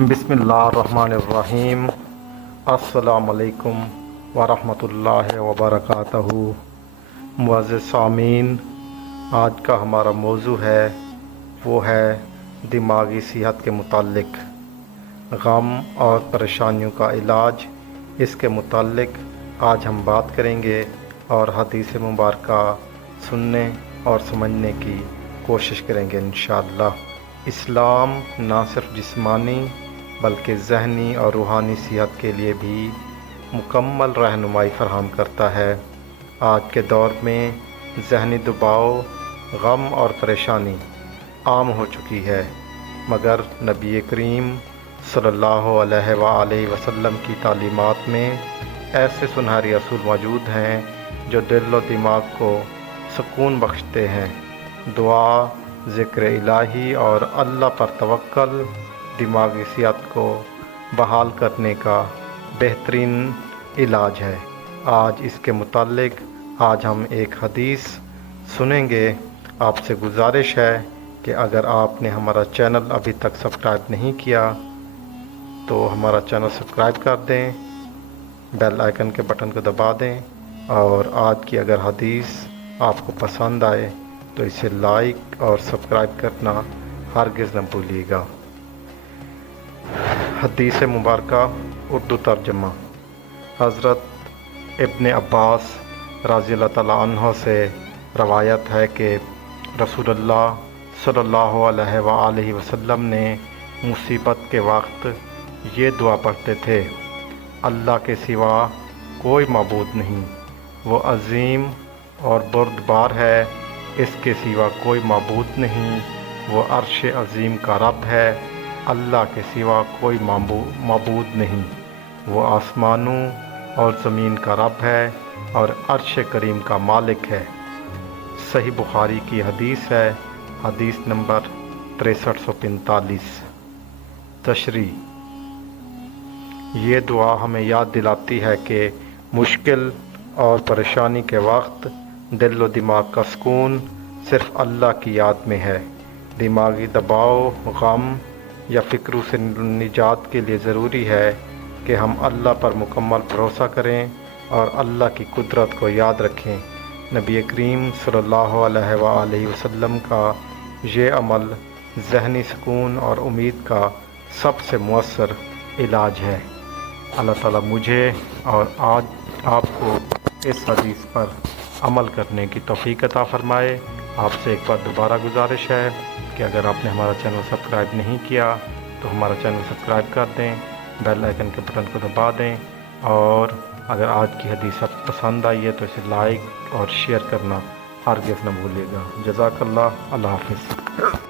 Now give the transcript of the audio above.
بسم اللہ الرحمن الرحیم۔ السلام علیکم ورحمۃ اللہ وبرکاتہ۔ معزز سامعین، آج کا ہمارا موضوع وہ ہے دماغی صحت کے متعلق غم اور پریشانیوں کا علاج۔ اس کے متعلق آج ہم بات کریں گے اور حدیث مبارکہ سننے اور سمجھنے کی کوشش کریں گے انشاءاللہ۔ اسلام نہ صرف جسمانی بلکہ ذہنی اور روحانی صحت کے لیے بھی مکمل رہنمائی فراہم کرتا ہے۔ آج کے دور میں ذہنی دباؤ، غم اور پریشانی عام ہو چکی ہے، مگر نبی کریم صلی اللہ علیہ وآلہ وسلم کی تعلیمات میں ایسے سنہری اصول موجود ہیں جو دل و دماغ کو سکون بخشتے ہیں۔ دعا، ذکر الہی اور اللہ پر توکل دماغی صحت کو بحال کرنے کا بہترین علاج ہے۔ آج اس کے متعلق ہم ایک حدیث سنیں گے۔ آپ سے گزارش ہے کہ اگر آپ نے ہمارا چینل ابھی تک سبسکرائب نہیں کیا تو ہمارا چینل سبسکرائب کر دیں، بیل آئیکن کے بٹن کو دبا دیں، اور آج کی اگر حدیث آپ کو پسند آئے تو اسے لائک اور سبسکرائب کرنا ہرگز نہ بھولیے گا۔ حدیث مبارکہ اردو ترجمہ۔ حضرت ابن عباس رضی اللہ تعالیٰ عنہ سے روایت ہے کہ رسول اللہ صلی اللہ علیہ وآلہ وسلم نے مصیبت کے وقت یہ دعا پڑھتے تھے: اللہ کے سوا کوئی معبود نہیں، وہ عظیم اور بردبار ہے، اس کے سوا کوئی معبود نہیں، وہ عرش عظیم کا رب ہے، اللہ کے سوا کوئی معبود نہیں، وہ آسمانوں اور زمین کا رب ہے اور عرش کریم کا مالک ہے۔ صحیح بخاری کی حدیث ہے، حدیث نمبر 6345۔ تشریح: یہ دعا ہمیں یاد دلاتی ہے کہ مشکل اور پریشانی کے وقت دل و دماغ کا سکون صرف اللہ کی یاد میں ہے۔ دماغی دباؤ، غم یا فکروں سے نجات کے لیے ضروری ہے کہ ہم اللہ پر مکمل بھروسہ کریں اور اللہ کی قدرت کو یاد رکھیں۔ نبی کریم صلی اللہ علیہ وآلہ وسلم کا یہ عمل ذہنی سکون اور امید کا سب سے مؤثر علاج ہے۔ اللہ تعالیٰ مجھے اور آج آپ کو اس حدیث پر عمل کرنے کی توفیق عطا فرمائے۔ آپ سے ایک بار دوبارہ گزارش ہے کہ اگر آپ نے ہمارا چینل سبسکرائب نہیں کیا تو ہمارا چینل سبسکرائب کر دیں، بیل آئیکن کے بٹن کو دبا دیں، اور اگر آج کی حدیث آپ کو پسند آئی ہے تو اسے لائک اور شیئر کرنا ہرگز نہ بھولیے گا۔ جزاک اللہ۔ اللہ حافظ۔